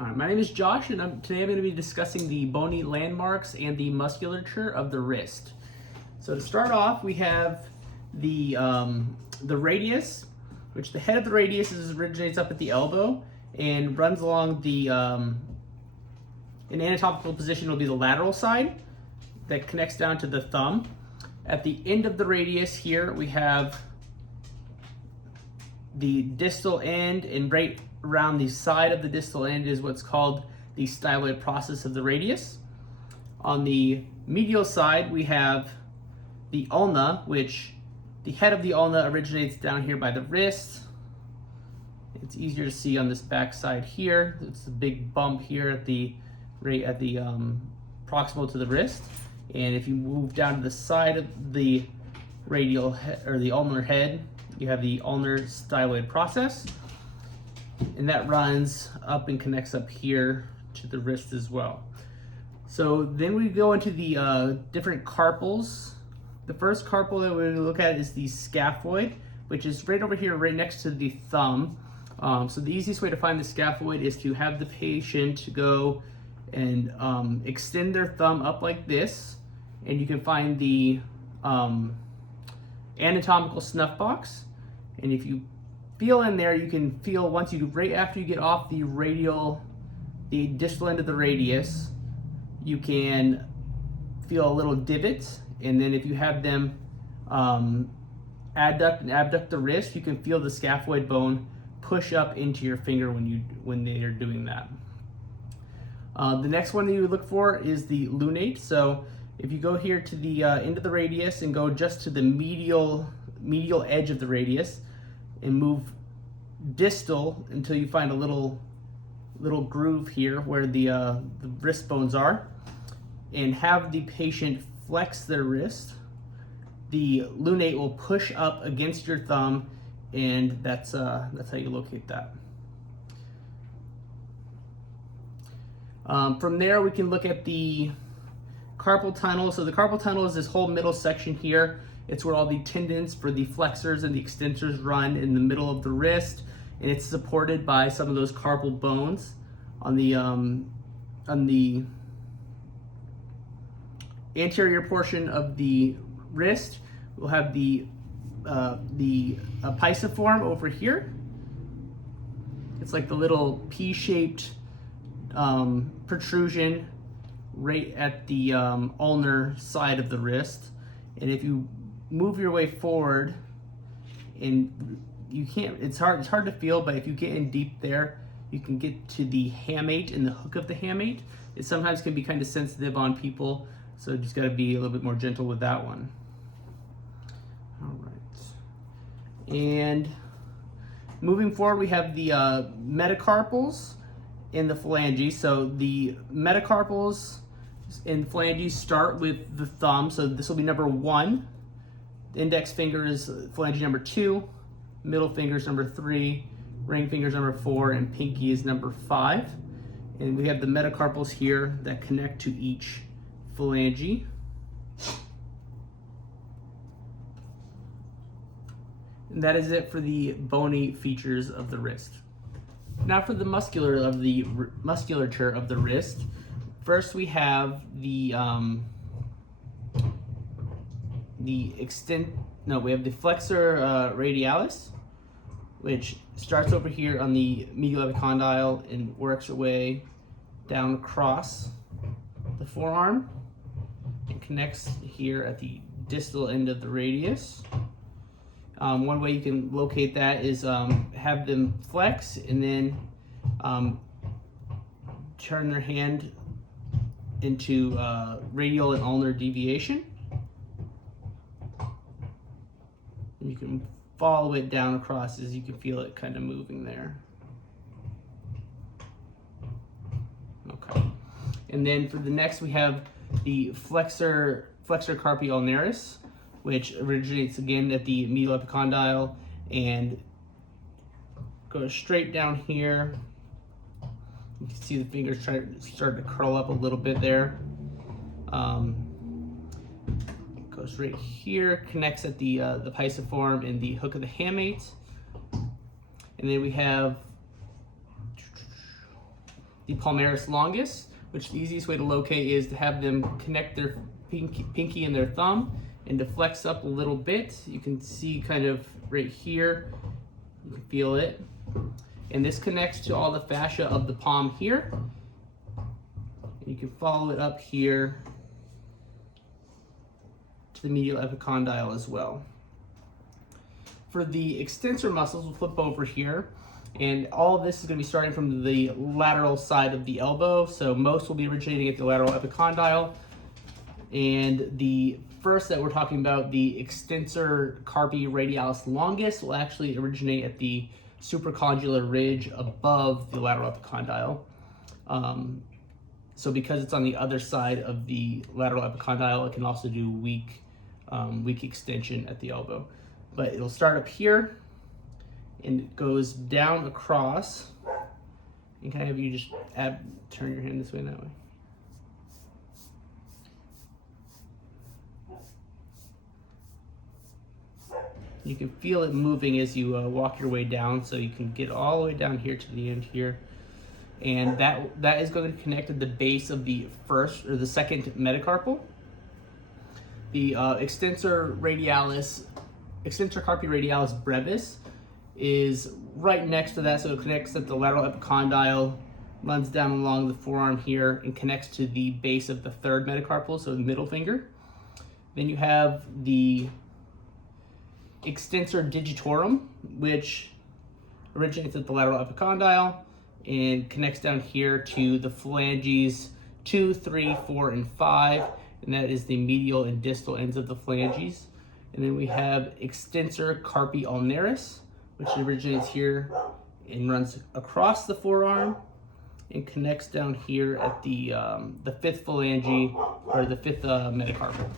All right, my name is Josh, and today I'm going to be discussing the bony landmarks and the musculature of the wrist. So to start off, we have the radius, which the head of the radius originates up at the elbow and runs along the, in anatomical position will be the lateral side that connects down to the thumb. At the end of the radius here, we have the distal end, and right around the side of the distal end is what's called the styloid process of the radius. On the medial side, we have the ulna, which the head of the ulna originates down here by the wrist. It's easier to see on this back side here. It's a big bump here at the proximal to the wrist. And if you move down to the side of the radial or the ulnar head, you have the ulnar styloid process, and that runs up and connects up here to the wrist as well. So then we go into the different carpals. The first carpal that we look at is the scaphoid, which is right over here, right next to the thumb. So the easiest way to find the scaphoid is to have the patient go and extend their thumb up like this, and you can find the anatomical snuff box. And if you feel in there, you can feel right after you get off the distal end of the radius, you can feel a little divot. And then if you have them adduct and abduct the wrist, you can feel the scaphoid bone push up into your finger when they are doing that. The next one that you would look for is the lunate. So if you go here to the end of the radius and go just to the medial edge of the radius and move distal until you find a little groove here where the wrist bones are, and have the patient flex their wrist, the lunate will push up against your thumb, and that's how you locate that. From there, we can look at the carpal tunnel. So the carpal tunnel is this whole middle section here. It's where all the tendons for the flexors and the extensors run in the middle of the wrist, and it's supported by some of those carpal bones. On the anterior portion of the wrist, we'll have the pisiform over here. It's like the little P-shaped protrusion right at the ulnar side of the wrist. And if you move your way forward, and you can't, it's hard to feel, but if you get in deep there, you can get to the hamate and the hook of the hamate. It sometimes can be kind of sensitive on people, so just got to be a little bit more gentle with that one. All right. And moving forward, we have the metacarpals and the phalanges. So the metacarpals and phalanges start with the thumb. So this will be number 1. The index finger is phalange number 2. Middle finger is number 3. Ring finger is number 4, and pinky is number 5. And we have the metacarpals here that connect to each phalange. And that is it for the bony features of the wrist. Now for the musculature of the wrist. First, we have the flexor radialis, which starts over here on the medial epicondyle and works its way down across the forearm and connects here at the distal end of the radius. One way you can locate that is have them flex and then turn their hand into radial and ulnar deviation. And you can follow it down across as you can feel it kind of moving there. Okay. And then for the next, we have the flexor carpi ulnaris, which originates again at the medial epicondyle and goes straight down here. You can see the fingers start to curl up a little bit there. Goes right here, connects at the pisiform and the hook of the hamate. And then we have the palmaris longus, which the easiest way to locate is to have them connect their pinky and their thumb and to flex up a little bit. You can see kind of right here, you can feel it. And this connects to all the fascia of the palm here. You can follow it up here to the medial epicondyle as well. For the extensor muscles, we'll flip over here. And all of this is going to be starting from the lateral side of the elbow. So most will be originating at the lateral epicondyle. And the first that we're talking about, the extensor carpi radialis longus, will actually originate at the supracondylar ridge above the lateral epicondyle. So because it's on the other side of the lateral epicondyle, it can also do weak extension at the elbow. But it'll start up here and it goes down across. And kind of you just turn your hand this way and that way. You can feel it moving as you walk your way down, so you can get all the way down here to the end here. And that is going to connect at the base of the first or the second metacarpal. The extensor carpi radialis brevis is right next to that, so it connects at the lateral epicondyle, runs down along the forearm here, and connects to the base of the third metacarpal, so the middle finger. Then you have the extensor digitorum, which originates at the lateral epicondyle and connects down here to the phalanges 2, 3, 4, and 5, and that is the medial and distal ends of the phalanges. And then we have extensor carpi ulnaris, which originates here and runs across the forearm and connects down here at the fifth phalange or the fifth metacarpal.